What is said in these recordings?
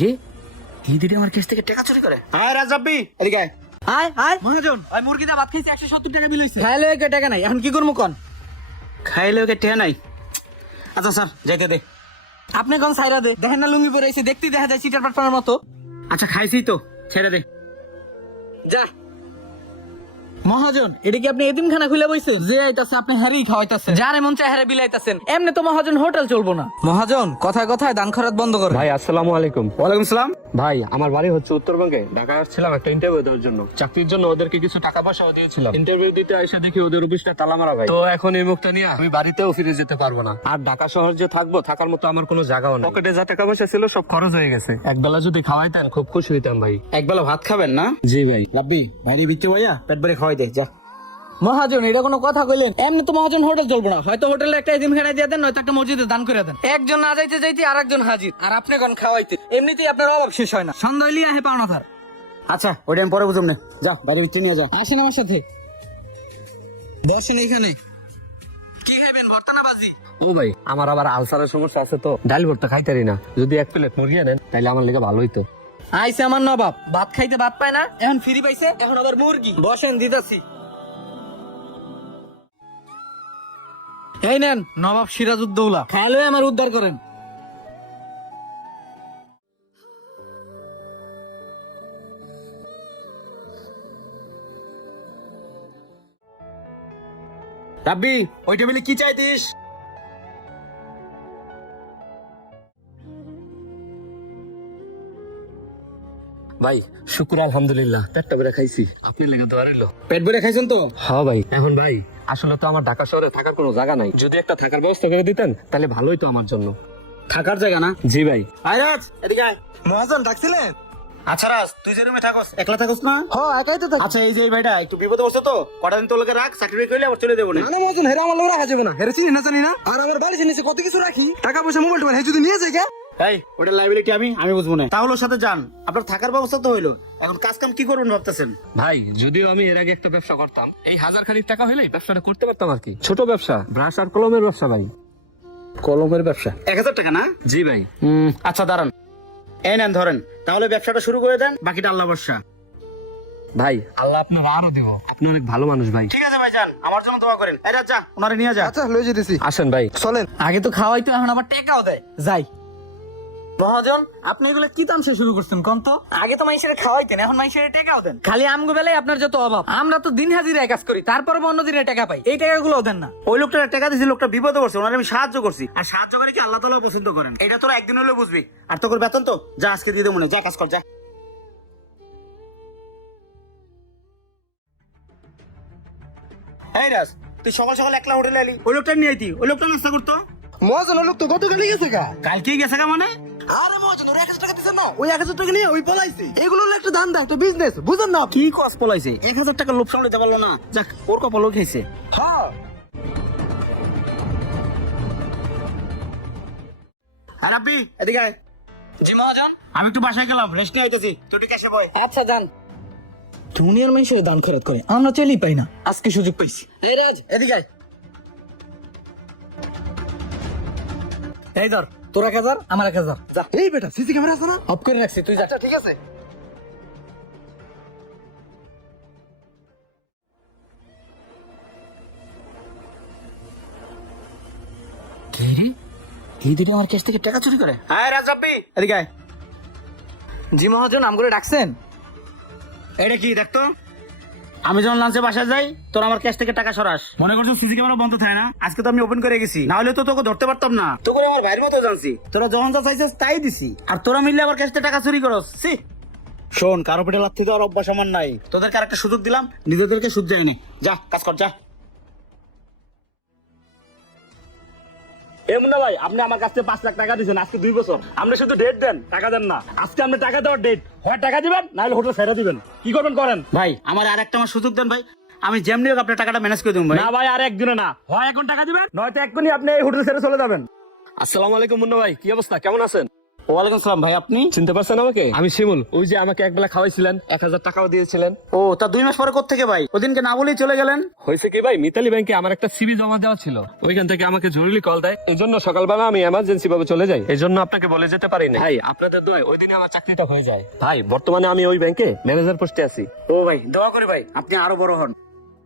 রে এই দিদি আমার কেস থেকে টাকা চুরি করে। আয় রাজাব্বি এদিকে আয়। আয় আয় মহাজন ওই মুরগিটা ভাত খাইছে 170 টাকা বিল হইছে। খাইলে ওকে টাকা নাই, এখন কি করবো কন? খাইলে ওকে টাকা নাই। আচ্ছা স্যার যাইতে দে। আপনি কোন সাইরা দে দেখেন না লুঙ্গি পরে আইছে, দেখতে দেখা যায় চিটার পাটপাড়ার মতো। আচ্ছা খাইছি তো, ছেড়ে দে। যা মহাজন, এটা কি আপনি এতিমখানা খুলে বইছেন? যে আইতাছে আপনি হ্যারি খাওয়াইতাছেন, যারে মন চায় হ্যারে বিলাইতাছেন। এমনি তো মহাজন হোটেল চলবো না। মহাজন কথায় কথায় দান খরচ বন্ধ করে। ভাই আসসালামু আলাইকুম। ওয়ালাইকুম সালাম। ভাই আমার বাড়ি হচ্ছে উত্তরবঙ্গে, ঢাকা আসছিলাম একটা ইন্টারভিউ দেওয়ার জন্য। চাকরির জন্য ওদেরকে কিছু টাকা পয়সাও দিয়েছিলাম। ইন্টারভিউ দিতে এসে দেখি ওদের অফিসটা তালা মারা ভাই। তো এখন এই মুখটা নিয়ে আমি বাড়িতেও ফিরে যেতে পারবো না। আর ঢাকা শহর যে থাকবো, থাকার মতো আমার কোনো জায়গাও নেই। পকেটে যা টাকা পয়সা ছিল সব খরচ হয়ে গেছে। একবেলা যদি খাওয়াইতেন খুব খুশি হইতাম ভাই। একবেলা ভাত খাবেন না? জি ভাই। রাব্বি ভাইরে বিচ্ছে ভাইয়া পেট ভরে খাওয়াই দে যা। মহাজন এটা কোনো কথা কইলেন? এমনি তো মহাজন হোটেল চলবো না। হয়তো হোটেলে একটা এতিমখানা দিয়ে দেন, নয়তো একটা মসজিদে দান করে দেন। একজন না যাইতে যাইতে আরেকজন হাজির, আর আপনি কোন খাওয়াইতে। এমনিতেই আপনার অভাব শেষ হয় না। সন্ধ্যা হইলে আহে পাওনা থার। আচ্ছা ওইটা আমি পরে বুঝুম না, যা বাইরে বিচ্ছে নিয়ে যা। আসেন আমার সাথে, বসেন এখানে। কি খাইবেন, ভর্তা না বাজি? ও ভাই আমার আবার আলসারের সমস্যা আছে, তো ডাল ভর্তা খাইতারি না। যদি এক প্লেট মুরগি আনেন তাহলে আমার লেগে ভালো হইতো। আইসে আমার নবাব, ভাত খাইতে ভাত পায় না, এখন ফ্রি পাইছে, এখন আবার মুরগি। বসেন দিতাছি। এই নেন নবাব সিরাজউদ্দৌলা, খাইলে আমার উদ্ধার করেন। রাব্বি ওই টেবিলে কি চাইতিস? ভাই শুক্র আলহামদুলিল্লাহ, পেটটা বেড়ে খাইছি। আপনি লেগে দোয়া রইলো। পেট ভরে খাইছেন তো? হ্যাঁ ভাই। এখন ভাই আসলে তো আমার ঢাকা শহরে থাকার কোনো জায়গা নাই, যদি একটা থাকার ব্যবস্থা করে দিতেন তাহলে ভালোই তো আমার জন্য। থাকার জায়গা না? জি ভাই। আয় রাজ এদিকে আয়। মহাজন ডাকছিলেন? আচ্ছা রাজ তুই যে রুমে থাকস, একলা থাকস না? হ্যাঁ একাই তো থাকি। আচ্ছা এই যে এই ভাইটা একটু বিপদে বসে তো, কটা দিন তোর লোকে রাখ, সার্টিফিকেট হইলে আবার চলে দেবো না। না মহাজন, হেরা আমার লোক রাখা যাবে না। হেরে চিনি না জানি না, আর আমার বাড়ি নিচে কত কিছু রাখি, টাকা পয়সা মোবাইল টোবাইল, হে যদি নিয়ে যায় কে? এই ওটা লাইবিলিটি আমি বুঝবো না। তাহলে ওর সাথে যান, আপনার থাকার ব্যবস্থা তো হইলো, এখন কাজ কাম কি করবেন ভাবতেছেন? ভাই যদিও আমি এর আগে একটা ব্যবসা করতাম, এই 1000 খানিক টাকা হলে ব্যবসাটা করতে পারতাম আর কি। ছোট ব্যবসা, ব্রাশ আর কলমের ব্যবসা ভাই। কলমের ব্যবসা 1000 টাকা না? জি ভাই। আচ্ছা দাঁড়ান, এই নেন ধরেন, তাহলে ব্যবসাটা শুরু করে দেন, বাকিটা আল্লাহ ভরসা। ভাই আল্লাহ আপনার আরো দিব, আপনি অনেক ভালো মানুষ ভাই। ঠিক আছে ভাই যান, আমার জন্য দোয়া করেন। এই রাজ যা, ওনারে নিয়ে যা। আচ্ছা লয়ে যেতেছি। আসেন ভাই। চলেন। আগে তো খাওয়াই তো, এখন আবার টাকাও দেয়। যাই। মহাজন আপনি এগুলো কি তামসা শুরু করছেন কোন তো? আগে তো মানুষের খাওয়াইতেন, এখন মানুষের টাকাও দেন। খালি আমগো বেলায় আপনার যত অভাব। আমরা তো দিন হাজিরায় কাজ করি, তারপর অন্য দিনে টাকা পাই, এই টাকাগুলো দেন না। ওই লোকটা টাকা দিয়েছি, লোকটা বিপদে পড়ছে, ওনারে আমি সাহায্য করছি। আর সাহায্য করে কি আল্লাহ তাআলা পছন্দ করেন, এটা তোরা একদিন হলেও বুঝবি। আর তোর বেতন তো যা আজকে দিয়ে দেবো না, যা কাজ কর যা। এই রাজ তুই সকাল সকাল একলা হোটেলে এলি, ওই লোকটা নিয়ে আইতি, ওই লোকটা নাস্তা করতো। মহাজন লোক তো গতকালই গেছে গা। কালকেই গেছে গা মানে? আরে মহাজন ওর 1000 টাকা দিছেন না, ওই 1000 টাকা নিয়ে ওই পলাইছে। এগুলো হলো একটা ধান্দা, একটা বিজনেস, বুঝেন না? কি কস পলাইছে? 1000 টাকা লোভ সামলাতে পারলো না, যাক ওর কপালও খাইছে। হ্যাঁ আর রাব্বি এদিকে আয়। জি মহাজন। আমি একটু বাসায় গেলাম, রেস্ট নিয়ে আইতেছি, তুই ঠিক আছে বয়। আচ্ছা যান। দুনিয়ার মানুষের দান খরচ করে, আমরা চলেই পাই না, আজকে সুযোগ পাইছি। এই রাজ এদিকে আয়। এই ধর তোর 1000, আমার 1000। যা। এই বেটা সিসি ক্যামেরা আছে না? অফ করে রাখছি, তুই যা। আচ্ছা ঠিক আছে। এই দিদি আমার কেস থেকে টাকা চুরি করে। হ্যাঁ রাজ রাব্বি এদিকে আয়। জি মহাজন আমগুলো ডাকছেন? এটা কি দেখতো, আমি যখন লাঞ্চে বাসায় যাই তোর আমার ক্যাশ থেকে টাকা সরাস, মনে করছো সিসি ক্যামেরা বন্ধ থাকে না? আজকে তো আমি ওপেন করে গেছি, না হলে তো তোকে ধরতে পারতাম না। তোকে আমার ভাইয়ের মতো জানছি, তোরা যখন যা চাইছিস তাই দিছি, আর তোরা মিললে আমার ক্যাশ থেকে টাকা চুরি করস। সি শোন, কারো পেটে লাথি দেওয়ার অভ্যাস আমার নাই, তোদেরকে আরেকটা সুযোগ দিলাম, নিজেদেরকে সুযোগ যাই না, যা কাজ কর যা। মুন্না ভাই আপনি আমার কাছ থেকে 5 লাখ টাকা দিয়েছেন আজকে 2 বছর, আপনি শুধু ডেট দেন, টাকা দেন না। আজকে আপনি টাকা দেওয়ার ডেট, হয় টাকা দিবেন নাহলে হোটেল ছেড়ে দিবেন, কি করবেন করেন। ভাই আমার আরেকটা আমার সুযোগ দেন ভাই, আমি যেমনি হোক আপনার টাকাটা ম্যানেজ করে দেবো ভাই। না ভাই আর একদিনে না, হয় এখন টাকা দিবেন নয়তো এক্ষুনি আপনি এই হোটেল ছেড়ে চলে যাবেন। আসসালামু আলাইকুম মুন্না ভাই, কি অবস্থা, কেমন আছেন? ওয়ালাইকুম সালাম ভাই, আপনি? চিনতে পারছেন আমাকে? আমি শিমুল, ওই যে আমাকে একবেলা খাওয়াইছিলেন, 1000 টাকাও দিয়েছিলেন। ও, তা 2 মাস পরে কোত্থেকে ভাই? ওদিনকে না বলেই চলে গেলেন। হয়েছে কি ভাই, মিতালি ব্যাংকে আমার একটা সিভি জমা দেওয়া ছিল, ওইখান থেকে আমাকে জরুরি কল দেয়, এই জন্য সকালবেলা আমি এমার্জেন্সি ভাবে চলে যাই, এই জন্য আপনাকে বলে যেতে পারি না। ভাই আপনাদের দোয়ায় ওই দিনে আমার চাকরিটা হয়ে যায়। ভাই বর্তমানে আমি ওই ব্যাংকে ম্যানেজার পোস্টে আছি। ও ভাই, দোয়া করে ভাই আপনি আরো বড় হন।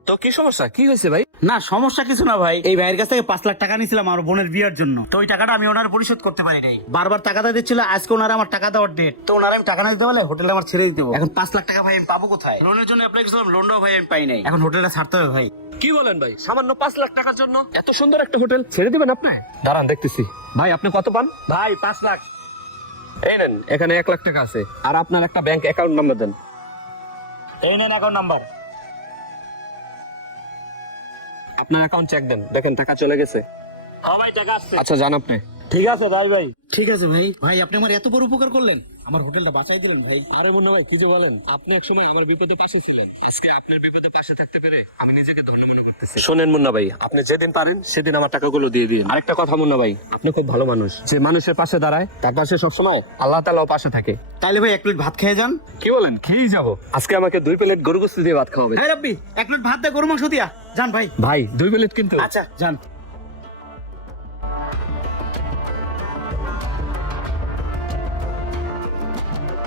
তো কি সমস্যা, কি হয়েছে ভাই? না, সমস্যা কিছু না ভাই। এই ভাইয়ের কাছ থেকে 5 লাখ টাকা নিয়েছিলাম আমার বোনের বিয়ের জন্য। তো ওই টাকাটা আমি ওনার পরিশোধ করতে পারি নাই। বারবার টাকাটা দিচ্ছিল, আজকে ওনার আমার টাকা দেওয়ার ডেট। তো ওনার আমি টাকা না দিতে পারলে হোটেলটা আমার ছেড়ে দিতে হবে। এখন 5 লাখ টাকা ভাই আমি পাবো কোথায়? লোনের জন্য অ্যাপ্লাই করেছিলাম, লোনটাও ভাই আমি পাই নাই। এখন হোটেলটা ছাড়তে হবে ভাই। কি বলেন ভাই, সামান্য 5 লাখ টাকার জন্য এত সুন্দর একটা হোটেল ছেড়ে দিবেন আপনি? দাঁড়ান দেখতেছি। ভাই আপনি কত পান? ভাই 5 লাখ। এই নেন, এখানে 1 লাখ টাকা আছে, আর আপনার একটা ব্যাংক অ্যাকাউন্ট নাম্বার দেন। এই নেন অ্যাকাউন্ট নাম্বার। আপনার অ্যাকাউন্ট চেক দেন, দেখেন টাকা চলে গেছে। হ্যাঁ ভাই, টাকা আসছে। আচ্ছা যান আপনি। ঠিক আছে ভাই। ঠিক আছে ভাই। ভাই আপনি আমার এত বড় উপকার করলেন, আমার হোটেলটা বাঁচাই দিলেন ভাই। আরে মুন্না ভাই, কি যে বলেন, আপনি এক সময় আমার বিপদে পাশে ছিলেন, আজকে আপনার বিপদে পাশে থাকতে পেরে আমি নিজেকে ধন্য মনে করতেছি। শোনেন মুন্না ভাই, আপনি যেদিন পারেন সেদিন আমার টাকাগুলো দিয়ে দিন। আরেকটা কথা মুন্না ভাই, আপনি খুব ভালো মানুষ, যে মানুষের পাশে দাঁড়ায় তার পাশে সবসময় আল্লাহ তাআলাও পাশে থাকে। তাইলে ভাই 1 প্লেট ভাত খেয়ে যান। কি বলেন, খেয়েই যাবো। আজকে আমাকে 2 প্লেট গরু গোশত দিয়ে ভাত খাওয়াবে। হ্যাঁ রাব্বি, 1 প্লেট ভাত দিয়ে গরু মাংস দিয়া যান ভাই। ভাই 2 প্লেট কিন্তু। আচ্ছা যান।